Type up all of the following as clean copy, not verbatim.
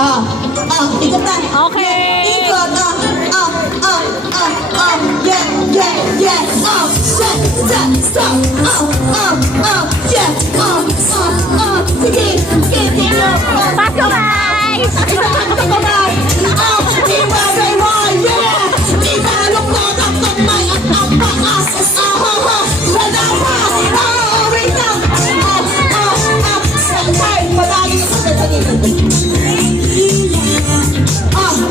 Ikot na. Okay. Ikot, yeah. Stop. Sige. Pasko, guys! Isang kamay. Yeah. Ibalok na kamay at ang paas. Madapas. Wait lang. Santay. Madali yung pagkakalito.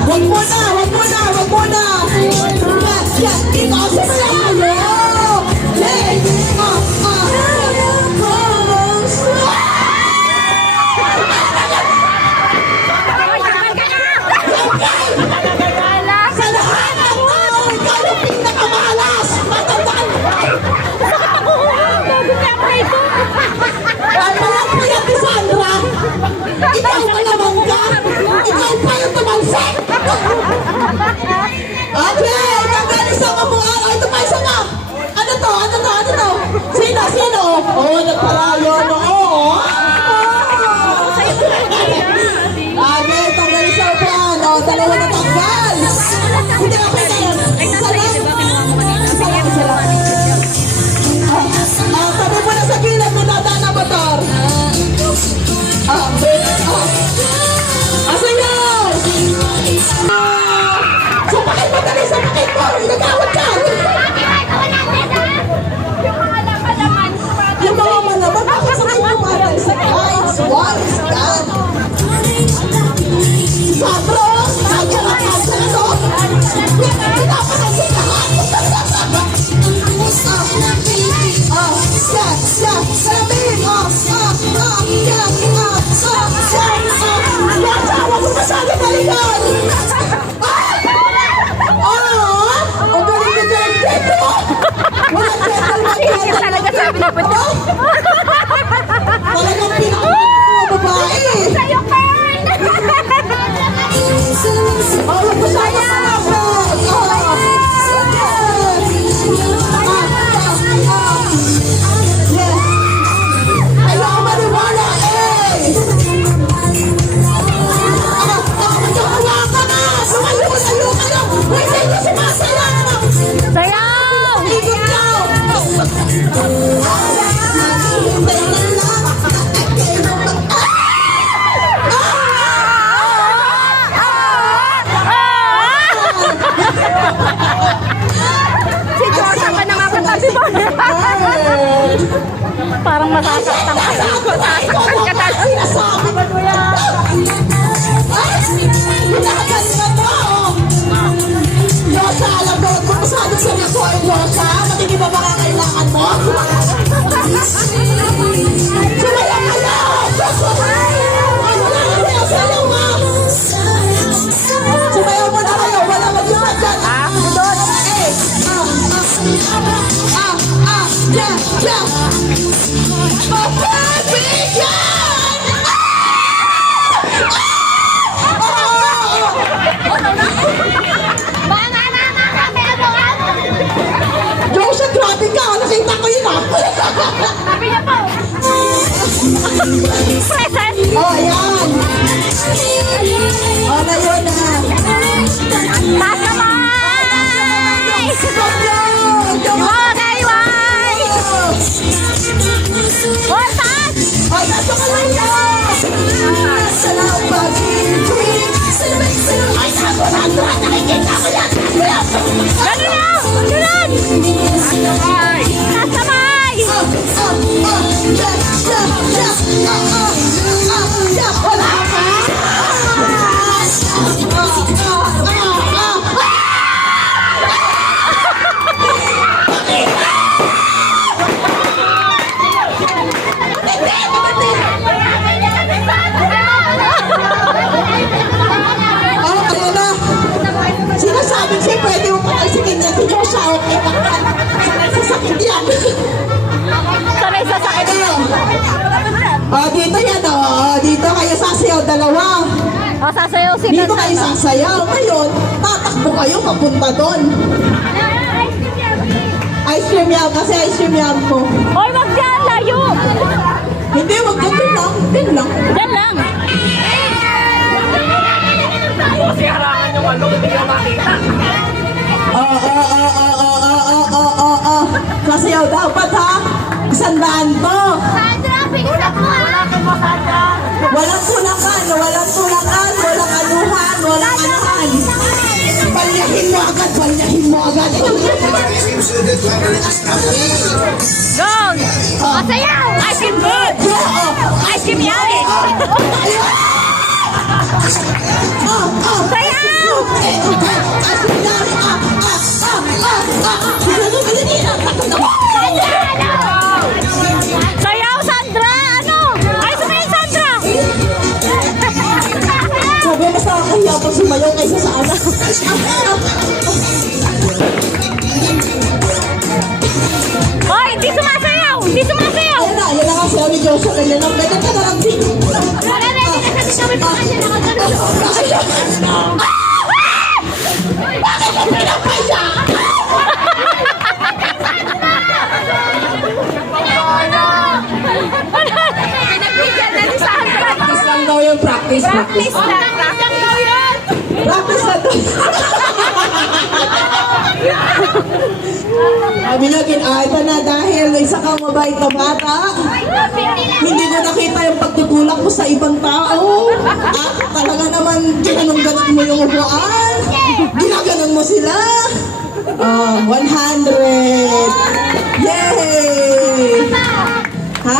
Wag mo na. Yes. Ikaw sa malayo. Sa lahat ng tao, ikaw yung pinakamalas. Matandaan. Walang payat ni Sandra. Ikaw pa naman ka. Ikaw pa yung tumansik. Okay, nagalis ang kamuhan. Ito pa isa nga. Ano to? Sino? Nagpalayo na. Okay, tanggalis ang pan. Dalawa na tanggal. Hindi ako yun. Sabi mo na sa gilid, may dadaan na motor. Asan yun? Sapakit mo. Nagawad ka. Yung mga malaman, bakit sa kayo pumatay sa guys? Once done. Sabros, kaya na to. Pinapansin lahat. Salaming. Wag mo masyado balikan. Ang galing na dito. Walang Hindi talaga sabi na po. Talagang pinakamulit mo, babae. Sa'yo, Kern! Wag mo sana malapot. Ayaw ko maniwala, magkakawa ka na. Sumayo kayo. Hindi ko sumasayaw. Sayaw! Ikot daw. Si Joshua pa nakakatabi mo. Parang masasaktan ka. Masasaktan ka talaga. Sinasabi mo yan. Pinakagalingan mo. Yosa, alam mo, kung masyado seryoso ang Yosa, matindi ba makakailangan mo? Sumayaw kayo! Sayaw nga! Sumayaw mo na kayo, wala mag-isa dyan. Yeah! Bigyan! Joshua, grabe ka! Nakita ko yun Sabi niya po. Present. Ayan! Na yun na! Taas kamay! Iway! Hoy, taas! Nasa ka lang yan! Salamat pag-ibig! Ay, nakikita ko yan! Ganun lang! Ganun! Taas kamay! Wala ka! Sinasabing siya pwede mo pakaisingin niya. Hindi mo siya okay. Sasakit yan. Sanay sa sakit. Dito yan dito kayo sasayaw dalawa. Sasayaw si Dito kayo sasayaw. Ngayon, tatakbo kayo papunta doon. Ice cream yan kasi ice cream yan ko. Hoy, wag dyan! Layo! Hindi, wag ka din lang. Dyan lang! sayaw dapat ha. 100 to. Sandra, pinisak mo ha! Walang tulakan, walang tulakan, walang anuhan, walang anuhan. Palyahin mo agad, palyahin mo agad. Go! Masayaw! Ice cream good! Ice cream yummy! Sayaw! Sayaw, Sandra! Ano? Ay, sumayin, Sandra! Sabi mas nakakahiya pag sumayaw kaysa sa anak. Hoy, hindi sumasayaw! Hindi sumasayaw! Ayun na nga siya ni Joshua. Ganyan lang, ganyan ka na lang din. Ready na kasi kami pa kasi nakagano. Bakit ka pinapay siya? Pinagbigyan na ni Sandra. Practice lang daw yung practice. Practice lang daw yun. Practice lang daw. Sabi niya, ito na dahil may isa kang mabait na bata. Hindi ko nakita yung pagtutulak mo sa ibang tao. At talaga naman, ginanong-ganon mo yung upuan. Ginaganon mo sila. 100. Yay! Ha?